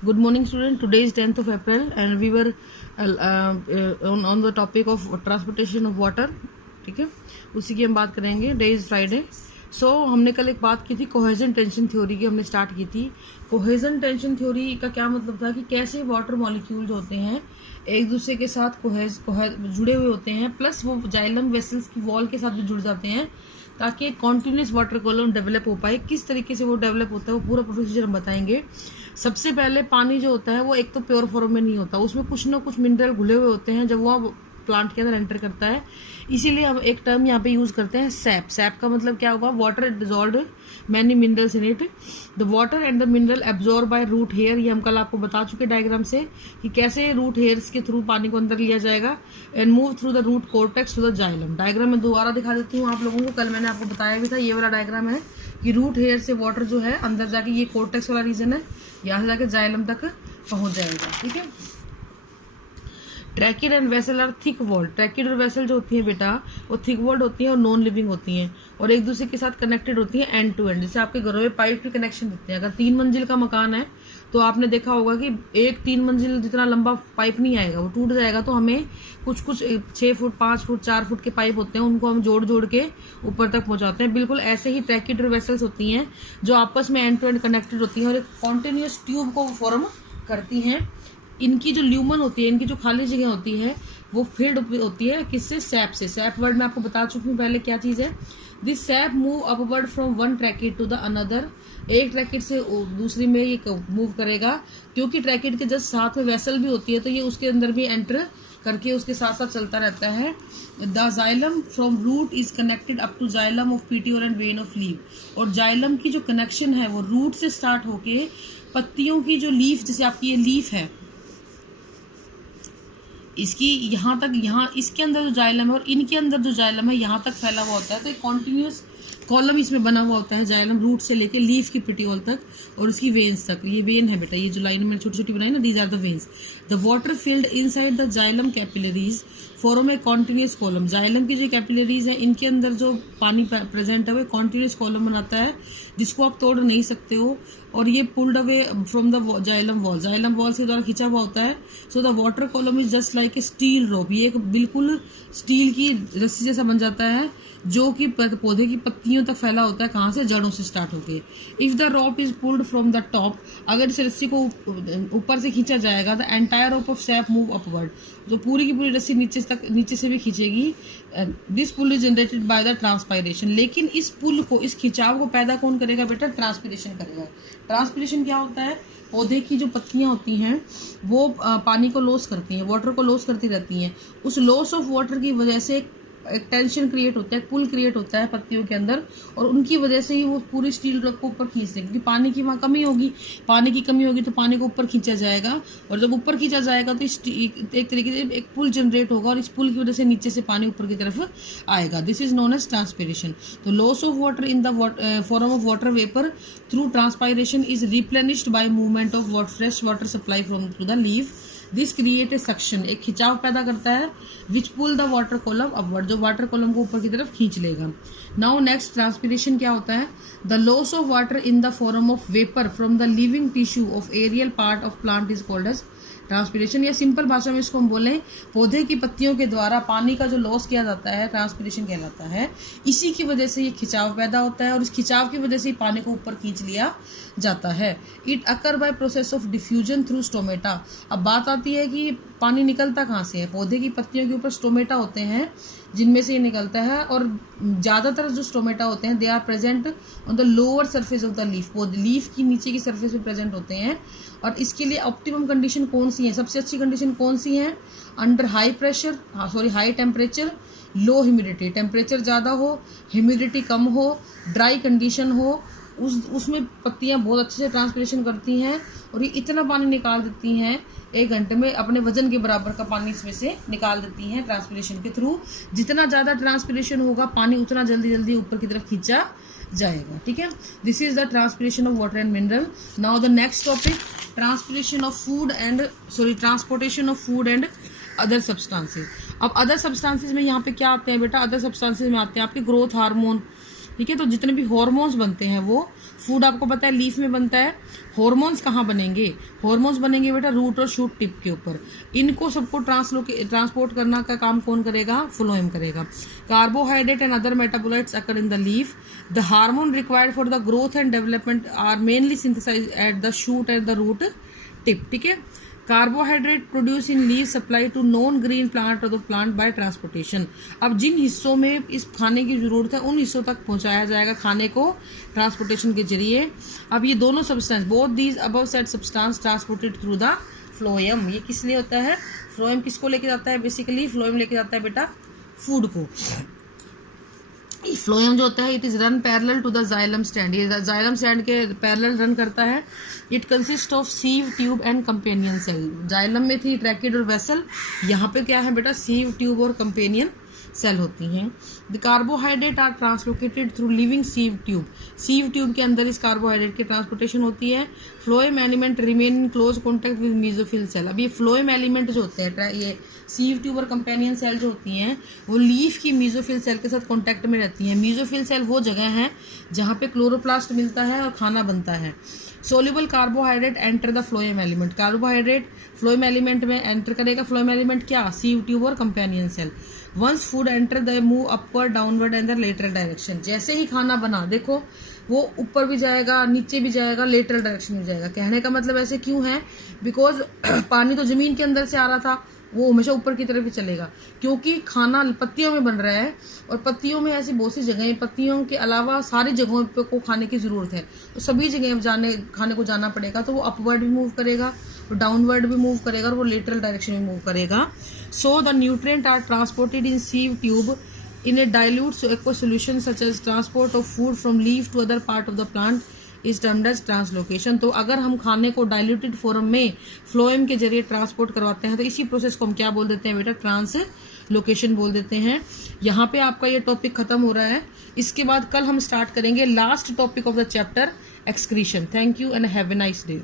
Good morning, student. Today is 10th of April and we were on the topic of transportation of water. ठीक है, उसी की हम बात करेंगे. Day is Friday. सो हमने कल एक बात की थी, कोहेजन टेंशन थ्योरी की हमने स्टार्ट की थी. कोहेजन टेंशन थ्योरी का क्या मतलब था कि कैसे वाटर मॉलिक्यूल जो होते हैं एक दूसरे के साथ जुड़े हुए होते हैं, प्लस वो जाइलम वेसल्स की वॉल के साथ भी जुड़ जाते हैं ताकि एक कॉन्टिन्यूस वाटर कॉलम डेवलप हो पाए. किस तरीके से वो डेवलप होता है वो पूरा प्रोसीजर हम बताएंगे. सबसे पहले पानी जो होता है वो एक तो प्योर फॉर्म में नहीं होता, उसमें कुछ ना कुछ मिनरल घुले हुए होते हैं जब वो प्लांट के अंदर एंटर करता है. इसीलिए हम एक टर्म यहाँ पे यूज करते हैं सैप. सैप का मतलब क्या होगा? Water dissolved many minerals in it. The water and the mineral absorb by root hair. ये हम कल आपको बता चुके डायग्राम से कि कैसे रूट हेयर्स के थ्रू पानी को अंदर लिया जाएगा and move through the root cortex to the xylem. Diagram में दोबारा दिखा देती हूँ आप लोगों को. कल मैंने आपको बताया भी था, ये वाला डायग्राम है कि रूट हेयर से वाटर जो है अंदर जाके, ये कॉर्टेक्स वाला रीजन है, यहाँ से जाके जाइलम तक पहुंच जाएगा. ठीक है. Tracheid and vessel are thick walled. Tracheid और वेसल जो होती है बेटा वो थिक वॉल्ड होती हैं और नॉन लिविंग होती हैं और एक दूसरे के साथ कनेक्टेड होती हैं एंड टू एंड. जैसे आपके घरों में पाइप के कनेक्शन होते हैं. अगर 3 मंजिल का मकान है तो आपने देखा होगा कि एक 3 मंजिल जितना लंबा पाइप नहीं आएगा, वो टूट जाएगा. तो हमें कुछ 6 फुट 5 फुट 4 फुट के पाइप होते हैं, उनको हम जोड़ जोड़ के ऊपर तक पहुंचाते हैं. बिल्कुल ऐसे ही ट्रैकिड और वेसल्स होती हैं जो आपस में एंड टू एंड कनेक्टेड होती हैं और एक कॉन्टिन्यूस ट्यूब को फॉर्म करती हैं. इनकी जो ल्यूमन होती है, इनकी जो खाली जगह होती है वो फिल्ड होती है किससे? सैप से. सैप वर्ड मैं आपको बता चुकी हूँ पहले क्या चीज है. This sap move upward from one tracheid to the another. एक ट्रैकिड से दूसरी में ये मूव करेगा क्योंकि ट्रैकिड के जस्ट साथ में वेसल भी होती है तो ये उसके अंदर भी एंटर करके उसके साथ साथ चलता रहता है. The xylem from root is connected up to xylem of petiole and vein of leave. और जाइलम की जो कनेक्शन है वो रूट से स्टार्ट होके पत्तियों की जो लीफ, जैसे आपकी ये लीफ है, इसकी यहाँ तक, यहाँ इसके अंदर जो जाइलम है और इनके अंदर जो जाइलम है यहाँ तक फैला हुआ होता है. तो एक कॉन्टिन्यूस कॉलम इसमें बना हुआ होता है जाइलम, रूट से लेके लीफ की पिटियोल तक और उसकी वेन्स तक. ये वेन है बेटा, ये जो लाइन में छोटी छोटी बनाई ना, these are the veins. The water filled inside the xylem capillaries form a continuous column. Xylem की जो कैपिलरीज है इनके अंदर जो पानी प्रेजेंट है वो कॉन्टिन्यूस कॉलम बनाता है जिसको आप तोड़ नहीं सकते हो. और ये pulled away from the xylem wall. Xylem wall से द्वारा खींचा हुआ होता है. So the water column is just like a steel rope. ये एक बिल्कुल स्टील की रस्सी जैसा बन जाता है जो कि पौधे की पत्तियों तक फैला होता है. कहाँ से? जड़ों से स्टार्ट होके. If the rope is pulled from the top, अगर इस रस्सी को ऊपर से खींचा जाएगा, the entire rope of sap move upward. तो पूरी की पूरी रस्सी नीचे से भी खींचेगी. This pull is generated by the transpiration. लेकिन इस पुल को, इस खिंचाव को पैदा कौन करेगा बेटा? ट्रांसपिरेशन करेगा. ट्रांसपिरेशन क्या होता है? पौधे की जो पत्तियां होती हैं वो पानी को लॉस करती हैं, वाटर को लॉस करती रहती हैं. उस लॉस ऑफ वाटर की वजह से एक टेंशन क्रिएट होता है, पुल क्रिएट होता है पत्तियों के अंदर और उनकी वजह से ही वो पूरी स्टील रॉक को ऊपर खींचते हैं क्योंकि पानी की वहाँ कमी होगी. पानी की कमी होगी तो पानी को ऊपर खींचा जाएगा और जब ऊपर खींचा जाएगा तो एक तरीके से एक पुल जनरेट होगा और इस पुल की वजह से नीचे से पानी ऊपर की तरफ आएगा. This is known as transpiration. तो loss of water in the form of water vapour through transpiration is replenished by movement of fresh water supply from through the leaf. This create a suction. एक खिंचाव पैदा करता है which pull the water column upward, जो water column को ऊपर की तरफ खींच लेगा. नाउ नेक्स्ट ट्रांसपिरेशन क्या होता है? The loss of water in the form of vapour from the living tissue of aerial part of plant is called as transpiration. या सिंपल भाषा में इसको हम बोलें, पौधे की पत्तियों के द्वारा पानी का जो लॉस किया जाता है ट्रांसपिरेशन कहलाता है. इसी की वजह से ये खिंचाव पैदा होता है और इस खिंचाव की वजह से पानी को ऊपर खींच लिया जाता है. It occur by process of diffusion through stomata. अब बात आती है कि पानी निकलता कहाँ से है? पौधे की पत्तियों के ऊपर स्टोमेटा होते हैं जिनमें से ये निकलता है और ज्यादातर जो स्टोमेटा होते हैं they are present on the lower surface of the leaf. Leaf की नीचे की सरफेस पे प्रेजेंट होते हैं. और इसके लिए ऑप्टिमम कंडीशन कौन सी है? सबसे अच्छी कंडीशन कौन सी है? Under high pressure, high temperature, लो ह्यूमिडिटी. टेम्परेचर ज्यादा हो, ह्यूमिडिटी कम हो, ड्राई कंडीशन हो, उसमें पत्तियां बहुत अच्छे से ट्रांसपिरेशन करती हैं और ये इतना पानी निकाल देती हैं 1 घंटे में, अपने वजन के बराबर का पानी इसमें से निकाल देती हैं ट्रांसपिरेशन के थ्रू. जितना ज्यादा ट्रांसपिरेशन होगा पानी उतना जल्दी जल्दी ऊपर की तरफ खींचा जाएगा. ठीक है. This is the transpiration of water and mineral. Now the next topic, transpiration of food and transportation of food and other substances. अब अदर सब्सटेंसेज में यहाँ पे क्या आते हैं बेटा? अदर सब्सटेंसेज में आते हैं आपके ग्रोथ हार्मोन, ठीक है। तो जितने भी हॉर्मोन्स बनते हैं वो फूड आपको पता है लीफ में बनता है। हॉर्मोन्स कहाँ बनेंगे? हॉर्मोन्स बनेंगे बेटा रूट और शूट टिप के ऊपर। इनको सबको ट्रांसपोर्ट करना का काम कौन करेगा? फ्लोएम करेगा। Carbohydrate and other metabolites occur in the leaf. The hormone required for the growth and development are mainly synthesised at the shoot and the root tip. ठीक है। Carbohydrate produce in leave supply to non green plant और the plant by transportation. अब जिन हिस्सों में इस खाने की जरूरत है उन हिस्सों तक पहुंचाया जाएगा खाने को ट्रांसपोर्टेशन के जरिए। अब ये दोनों substance, both these above said substance transported through the phloem. ये किस लिए होता है? फ्लोएम किसको लेके जाता है? बेसिकली फ्लोएम लेके जाता है बेटा फूड को। फ्लोएम जो होता है it is run parallel to the xylem stand. ये जाइलम स्टैंड के पैरेलल रन करता है। It consist of sieve tube and companion cell. Xylem में थी ट्रैकिड और वेसल, यहाँ पे क्या है बेटा? सीव ट्यूब और कंपेनियन सेल होती हैं। The carbohydrate are translocated through living sieve tube. Sieve tube के अंदर इस कार्बोहाइड्रेट की ट्रांसपोर्टेशन होती है। Phloem element remain in close contact with mesophyll cell. अब ये फ्लोएम एलिमेंट जो होते हैं, ये सीव ट्यूब और कंपेनियन सेल जो होती हैं वो लीफ की मीजोफिल सेल के साथ कॉन्टैक्ट में रहती हैं। मीजोफिल सेल वो जगह है जहाँ पे क्लोरोप्लास्ट मिलता है और खाना बनता है। Soluble carbohydrate enter the phloem element. Carbohydrate phloem element में एंटर करेगा। फ्लोएम एलिमेंट क्या? सीव ट्यूब और companion cell. Once food enter the move upward downward and the lateral direction. जैसे ही खाना बना देखो वो ऊपर भी जाएगा, नीचे भी जाएगा, लेटरल डायरेक्शन में जाएगा। कहने का मतलब ऐसे क्यों है? बिकॉज पानी तो जमीन के अंदर से आ रहा था, वो हमेशा ऊपर की तरफ ही चलेगा क्योंकि खाना पत्तियों में बन रहा है और पत्तियों में ऐसी बहुत सी जगह, पत्तियों के अलावा सारी जगहों पे को खाने की जरूरत है। तो सभी जगह खाने को जाना पड़ेगा। तो वो अपवर्ड भी मूव करेगा, वो डाउनवर्ड भी मूव करेगा और वो लेटरल डायरेक्शन में मूव करेगा। So the nutrient are transported in sieve tube in a dilute aqueous solution such as transport of food from leaf to other part of the plant is termed as translocation। तो अगर हम खाने को diluted form में phloem के जरिए transport करवाते हैं तो इसी प्रोसेस को हम क्या बोल देते हैं बेटा? ट्रांसलोकेशन बोल देते हैं। यहाँ पे आपका ये टॉपिक खत्म हो रहा है। इसके बाद कल हम स्टार्ट करेंगे last topic of the chapter, excretion. Thank you and have a nice day.